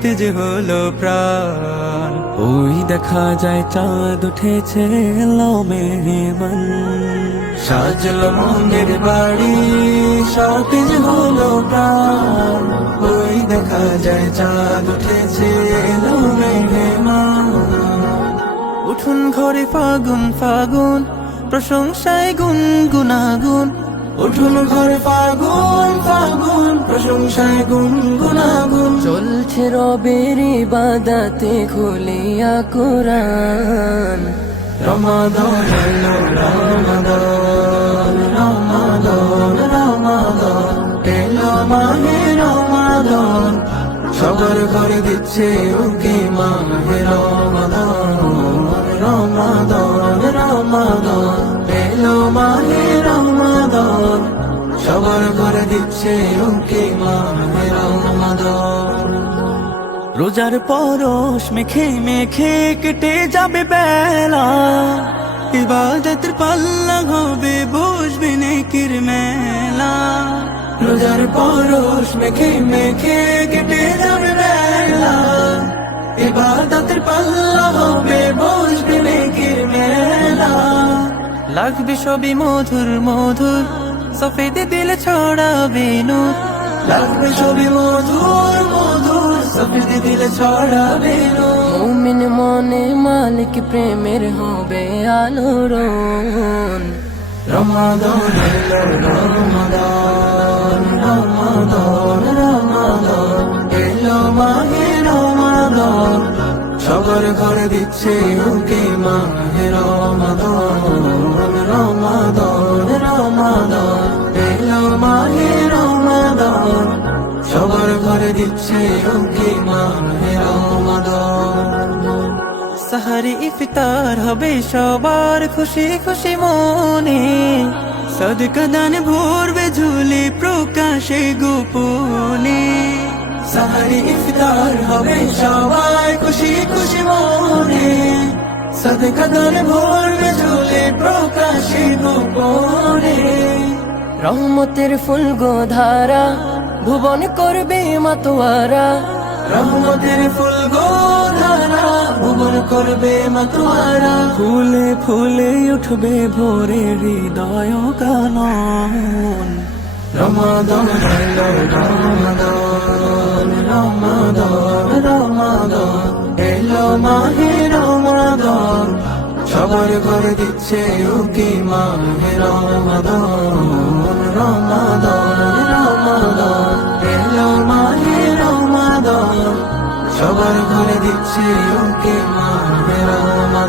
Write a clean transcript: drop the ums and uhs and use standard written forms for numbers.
সতেজ হলো প্রাণ। ওই দেখা যায় চাঁদ উঠেছে এলো মেহমান, সাজলো মনের বাড়ি সতেজ হলো প্রাণ। ওই দেখা যায় চাঁদ উঠেছে এলো মেহমান। উঠুন ঘরে ফাগুন ফাগুন, প্রশংসায় গুনগুনাগুন। উঠুন ঘরে ফাগুন ফাগুন, প্রশংসায় গুনগুনাগুন। চলছে রবের ইবাদতে খুলিয়া কুরআন। রমাদান এলো রমাদান, রমাদান রমাদান এলো মাহে রমাদান। সবার ঘরে দিচ্ছে উকি মাহে রমাদান, রমাদান রমাদান এলো মাহে রমাদান। সবার ঘরে দিচ্ছে উকি মাহে রমাদান। রোজার পরশ মেখে মেখে কেটে যাবে বেলা, ইবাদতের পাল্লা হবে বসবে নেকির মেলা। রোজার পরশ মেখে মেখে কেটে যাবে বেলা, ইবাদতের পাল্লা হবে বসবে নেকির মেলা। লাগবে সবই মধুর মধুর, সফেদে দিলে ছড়াবে নূর। লাগবে সবই মধুর মধুর, সফেদে দিলে ছড়াবে নূর। মুমিন মনে মালিক প্রেমের হবে আলোড়ন। রমাদান এলো রমাদান, রমাদান রমাদান এলো মাহে রমাদান। সবার ঘরে দিচ্ছে উকি মাহে রমাদান, রমাদান রমাদান এলো মাহে রমাদান। সবার ঘরে দিচ্ছে উকি মাহে রমাদান। সাহারি ইফতার হবে সবার খুশি খুশি মনে, সদকা দান ভরবে ঝুলি প্রকাশে গোপনে। সাহারি ইফতার হবে সবার খুশি খুশি মনে, সদকা দান ভরবে ঝুলি প্রকাশে গোপনে। রহমতের ফুল গোধারা ভুবন করবে মাতোয়ারা। রহমতের ফুল গোধারা ভুবন করবে মাতোয়ারা। ফুলে ফুলে উঠবে ভোরে হৃদয় কানন। রমাদান এলো রমাদান, রমাদান রমাদান এলো মাহে রমাদান। সবার ঘরে দিচ্ছে উকি মাহে রমাদান, রমাদান রমাদান এলো মাহে রমাদান। সবার ঘরে দিচ্ছে উকি মাহে রমাদান।